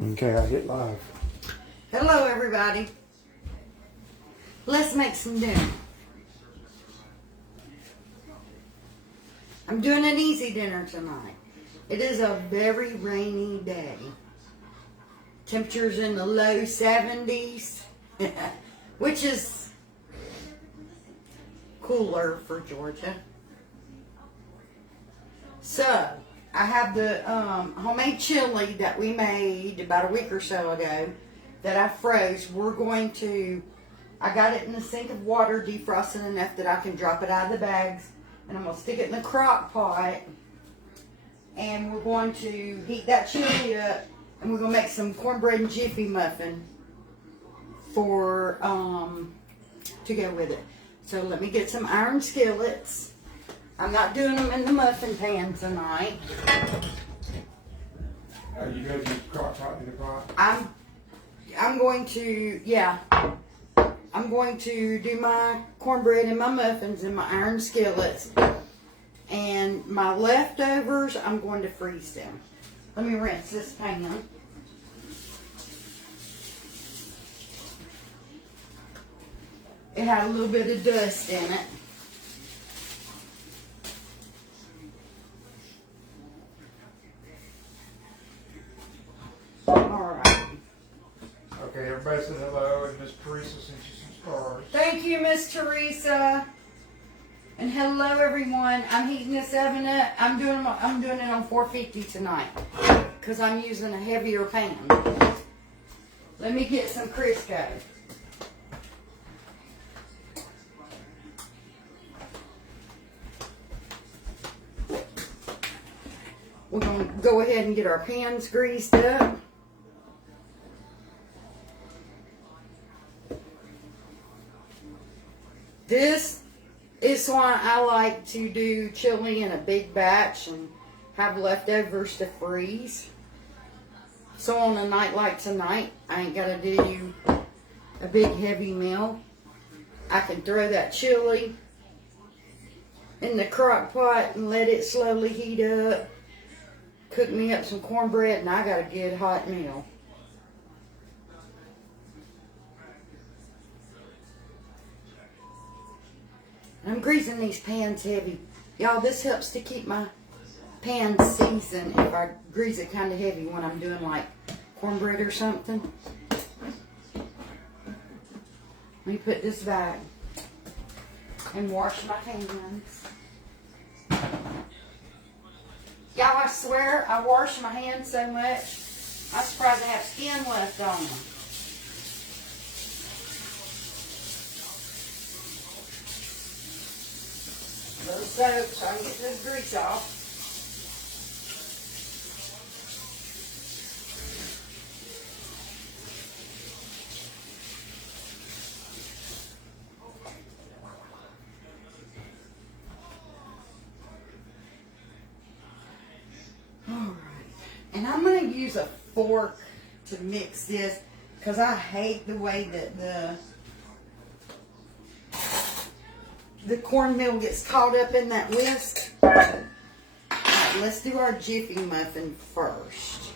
Okay, I hit live. Hello, everybody. Let's make some dinner. I'm doing an easy dinner tonight. It is a very rainy day. Temperatures in the low 70s, which is cooler for Georgia. So, I have the homemade chili that we made about a week or so ago that I froze. I got it in the sink of water, defrosted enough that I can drop it out of the bags. And I'm going to stick it in the crock pot. And we're going to heat that chili up. And we're going to make some cornbread and Jiffy muffin to go with it. So let me get some iron skillets. I'm not doing them in the muffin pan tonight. You guys use crock pot in the pot? I'm going to do my cornbread and my muffins in my iron skillets. And my leftovers, I'm going to freeze them. Let me rinse this pan. It had a little bit of dust in it. Alright. Okay, everybody said hello, and Miss Teresa sent you some stars. Thank you, Miss Teresa. And hello, everyone. I'm heating this oven up. I'm doing it on 450 tonight because I'm using a heavier pan. Let me get some Crisco. We're going to go ahead and get our pans greased up. This is why I like to do chili in a big batch and have leftovers to freeze. So on a night like tonight, I ain't got to do a big heavy meal. I can throw that chili in the crock pot and let it slowly heat up. Cook me up some cornbread and I got a good hot meal. I'm greasing these pans heavy. Y'all, this helps to keep my pan seasoned if I grease it kind of heavy when I'm doing like cornbread or something. Let me put this back and wash my hands. Y'all, I swear I wash my hands so much, I'm surprised I have skin left on them. A little soap so I can get this grease off. Alright. And I'm going to use a fork to mix this because I hate the way that the cornmeal gets caught up in that whisk. Alright, let's do our Jiffy muffin first.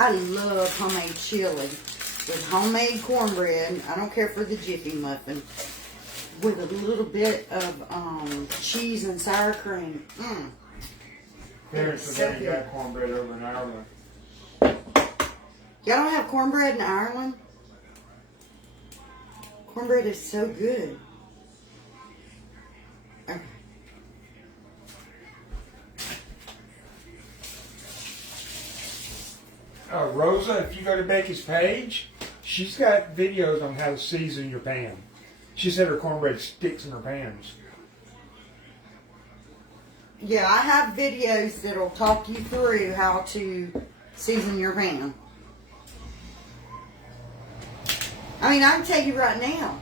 I love homemade chili with homemade cornbread. I don't care for the Jiffy muffin. With a little bit of cheese and sour cream. Parents today got cornbread over in Ireland. Y'all don't have cornbread in Ireland? Cornbread is so good. Okay. Rosa, if you go to Becky's page, she's got videos on how to season your pan. She said her cornbread sticks in her pans. Yeah, I have videos that'll talk you through how to season your pan. I mean, I can tell you right now.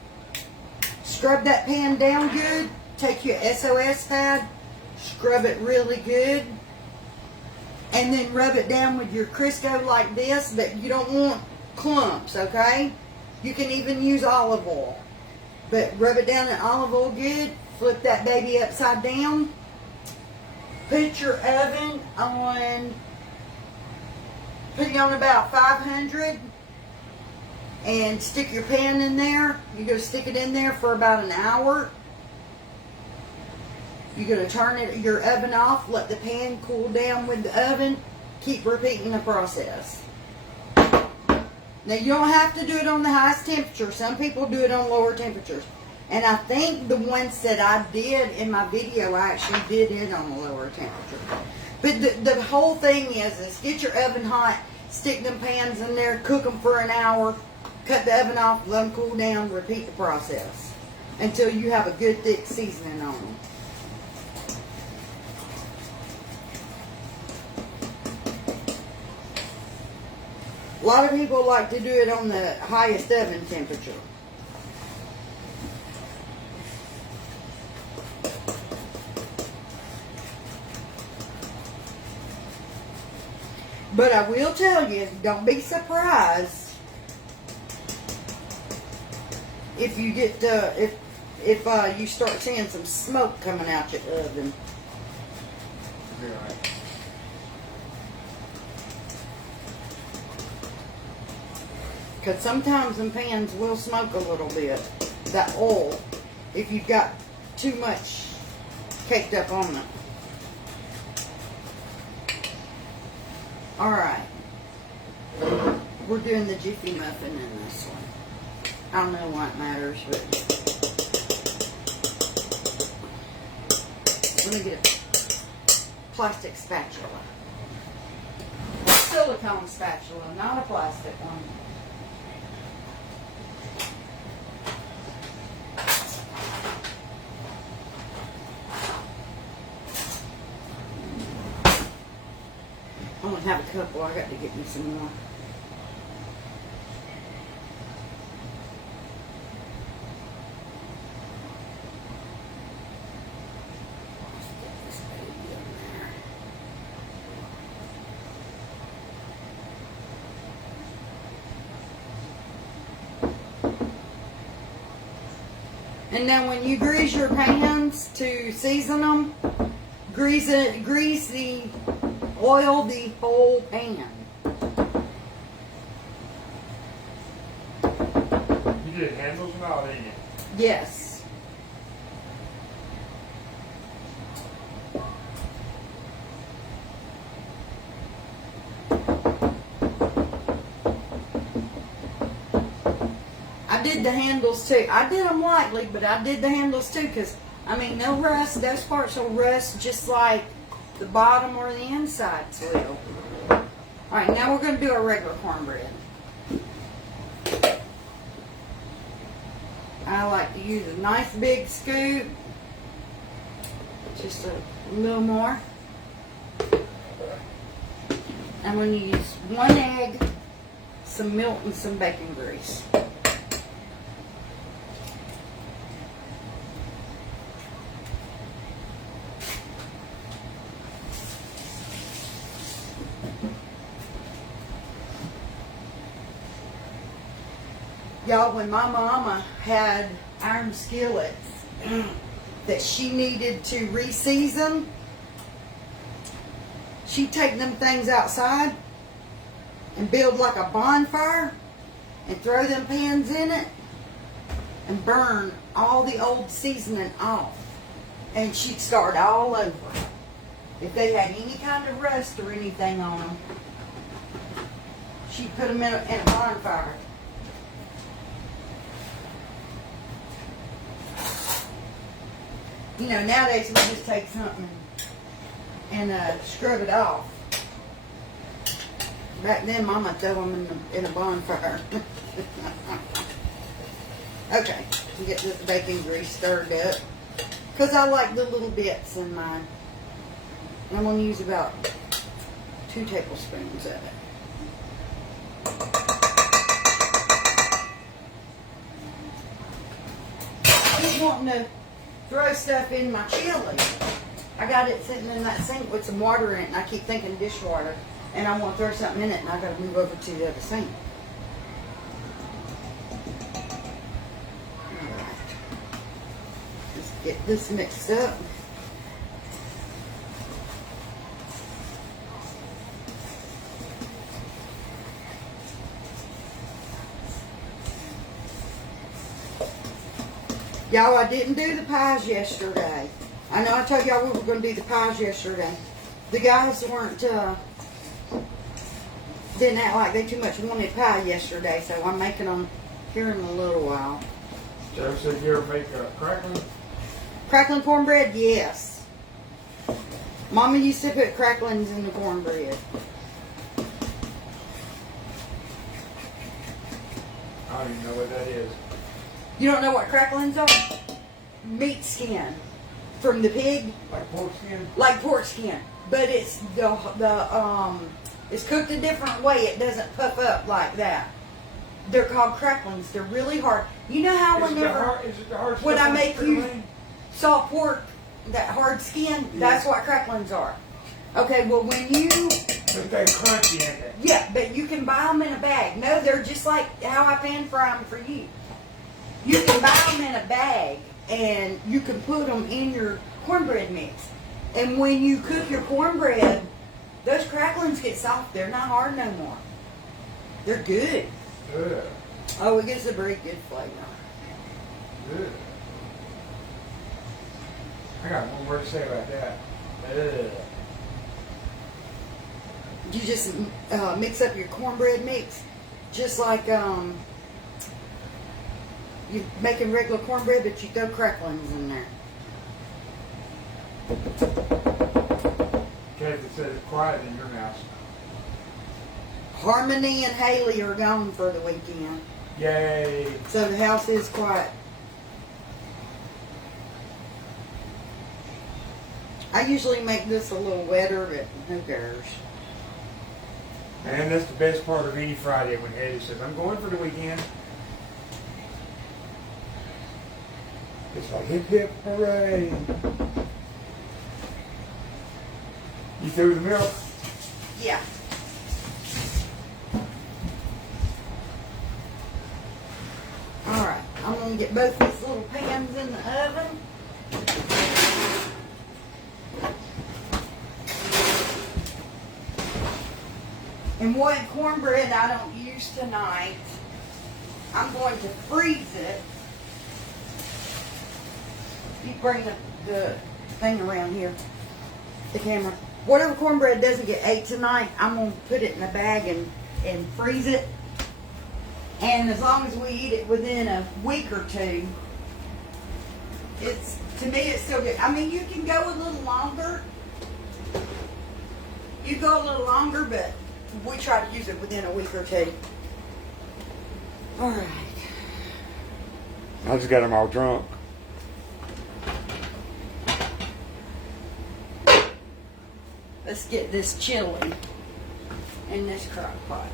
Scrub that pan down good. Take your SOS pad. Scrub it really good. And then rub it down with your Crisco like this, but you don't want clumps, okay? You can even use olive oil. But rub it down in olive oil good. Flip that baby upside down. Put your oven on, put it on about 500 and stick your pan in there. You're going to stick it in there for about an hour. You're going to turn your oven off, let the pan cool down with the oven. Keep repeating the process. Now, you don't have to do it on the highest temperature. Some people do it on lower temperatures. And I think the ones that I did in my video, I actually did it on a lower temperature. But the whole thing is get your oven hot, stick them pans in there, cook them for an hour, cut the oven off, let them cool down, repeat the process until you have a good thick seasoning on them. A lot of people like to do it on the highest oven temperature. But I will tell you, don't be surprised if you get if you start seeing some smoke coming out your oven. Right. Because sometimes them pans will smoke a little bit. That oil, if you've got too much caked up on them. Alright. We're doing the Jiffy Muffin in this one. I don't know why it matters, but let me get a plastic spatula. A silicone spatula, not a plastic one. I only have a couple. I got to get me some more. Let's get this baby in there. And now when you grease your pans to season them, grease the oil the whole pan. You did handles and all, didn't you? Yes. I did the handles too. I did them lightly, but I did the handles too because, I mean, they'll rust. Those parts will rust just like the bottom or the insides will. Alright, now we're going to do our regular cornbread. I like to use a nice big scoop. Just a little more. I'm going to use 1 egg, some milk, and some bacon grease. Y'all, when my mama had iron skillets that she needed to re-season, she'd take them things outside and build like a bonfire and throw them pans in it and burn all the old seasoning off. And she'd start all over. If they had any kind of rust or anything on them, she'd put them in a bonfire. You know, nowadays we just take something and scrub it off. Back then, Mama threw them in a bonfire. Okay, get this bacon grease stirred up. Because I like the little bits in mine. I'm going to use about 2 tablespoons of it. I keep wanting to throw stuff in my chili. I got it sitting in that sink with some water in it, and I keep thinking dishwater, and I want to throw something in it, and I got to move over to the other sink. Get this mixed up. Y'all, I didn't do the pies yesterday. I know I told y'all we were going to do the pies yesterday. The guys weren't, didn't act like they too much wanted pie yesterday, so I'm making them here in a little while. Joe said you ever make a crackling? Crackling cornbread? Yes. Mama used to put cracklings in the cornbread. I don't even know what that is. You don't know what cracklings are? Meat skin from the pig, Like pork skin? like pork skin, but it's it's cooked a different way. It doesn't puff up like that. They're called cracklings. They're really hard. You know how Is it the hard when stuff I on make the you lane? salt pork, that hard skin, Yeah. that's what cracklings are. Okay, well when you But they're crunchy, ain't they? yeah, but you can buy them in a bag. No, they're just like how I pan fry them for you. You can buy them in a bag, and you can put them in your cornbread mix. And when you cook your cornbread, those cracklings get soft. They're not hard no more. They're good. Ugh. Oh, it gives a very good flavor. Ugh. I got one word to say about that. Ugh. You just mix up your cornbread mix, just like you're making regular cornbread, but you throw cracklings in there. Kathy said it's quiet in your house. Harmony and Haley are gone for the weekend, Yay. so the house is quiet. I usually make this a little wetter, but who cares? And that's the best part of any Friday when Eddie says, I'm going for the weekend. It's like hip hip hooray. You threw the milk? Yeah. Alright, I'm going to get both these little pans in the oven. And what cornbread I don't use tonight, I'm going to freeze it. You bring the thing around here, the camera. Whatever cornbread doesn't get ate tonight, I'm going to put it in a bag and freeze it. And as long as we eat it within a week or two, to me it's still good. I mean, you can go a little longer. You go a little longer, but we try to use it within a week or two. All right. I just got them all drunk. Let's get this chili in this crock pot.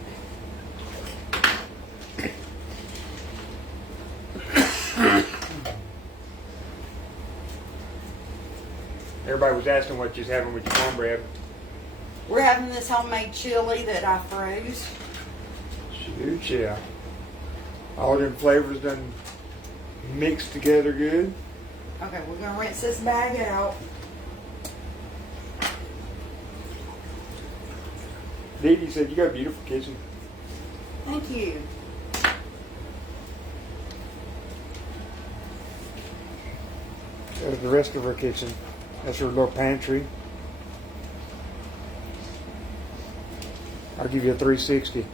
Everybody was asking what you're having with your cornbread. We're having this homemade chili that I froze. Shoot, yeah. All them flavors done mixed together good. Okay, we're gonna rinse this bag out. Dee Dee said you got a beautiful kitchen. Thank you. There's the rest of her kitchen. That's her little pantry. I'll give you a 360.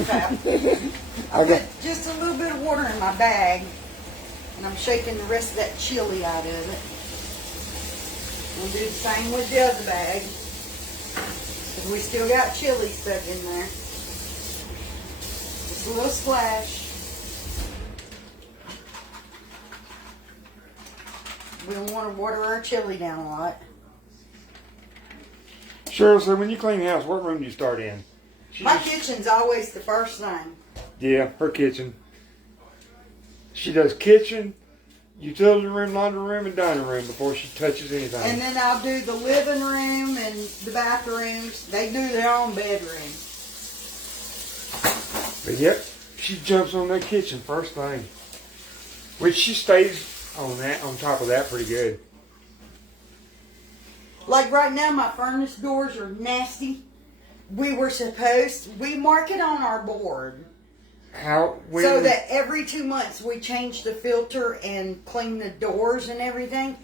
Okay. I Okay. put just a little bit of water in my bag, and I'm shaking the rest of that chili out of it. We'll do the same with the other bag, because we still got chili stuck in there. Just a little splash. We don't want to water our chili down a lot. Cheryl, so when you clean the house, what room do you start in? My kitchen's always the first thing. Yeah, her kitchen. She does kitchen, utility room, laundry room, and dining room before she touches anything. And then I'll do the living room and the bathrooms. They do their own bedroom. But yep, she jumps on that kitchen first thing. Which she stays on top of that pretty good. Like right now, my furnace doors are nasty. We mark it on our board. So that every 2 months we change the filter and clean the doors and everything.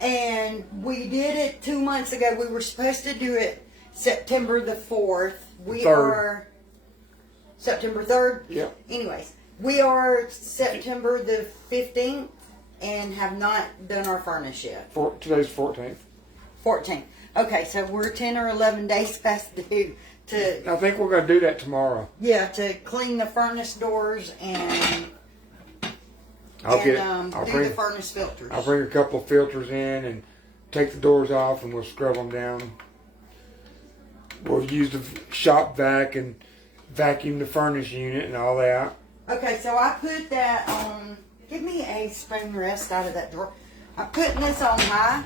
And we did it 2 months ago. We were supposed to do it September the 4th. We are September 3rd? Yeah. Anyways, we are September the 15th and have not done our furnace yet. Today's 14th. 14th. Okay, so we're 10 or 11 days past due to... I think we're going to do that tomorrow. Yeah, to clean the furnace doors and do the furnace filters. I'll bring a couple of filters in and take the doors off and we'll scrub them down. We'll use the shop vac and vacuum the furnace unit and all that. Okay, so I put that on... Give me a spoon rest out of that drawer. I'm putting this on high.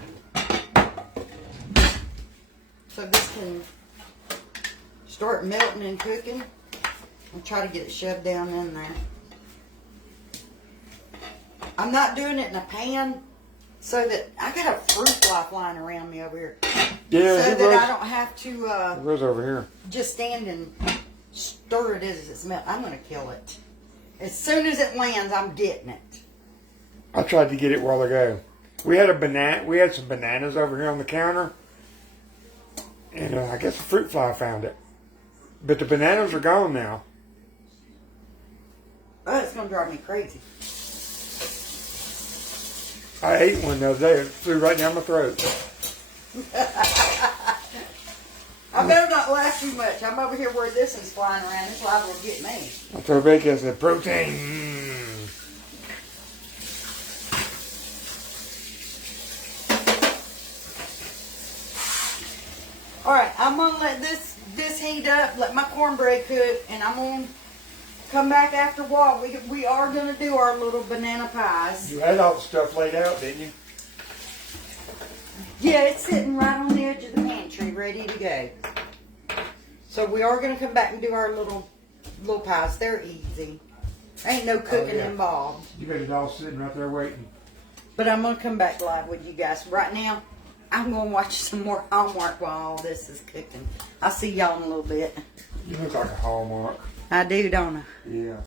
So this can start melting and cooking. I'll try to get it shoved down in there. I'm not doing it in a pan so that I got a fruit fly flying around me over here. Yeah, so that I don't have to it goes over here. Just stand and stir it as it's melting. I'm going to kill it. As soon as it lands, I'm getting it. I tried to get it a while ago. We had some bananas over here on the counter. And I guess a fruit fly found it. But the bananas are gone now. Oh, it's going to drive me crazy. I ate one the other day. It flew right down my throat. I better not laugh too much. I'm over here where this is flying around. It's liable to get me. I throw Becky and said, protein. Alright, I'm going to let this heat up, let my cornbread cook, and I'm going to come back after a while. We are going to do our little banana pies. You had all the stuff laid out, didn't you? Yeah, it's sitting right on the edge of the pantry, ready to go. So we are going to come back and do our little pies. They're easy. Ain't no cooking involved. You got it all sitting right there waiting. But I'm going to come back live with you guys. Right now, I'm going to watch some more Hallmark while all this is cooking. I'll see y'all in a little bit. You look like a Hallmark. I do, don't I? Yeah.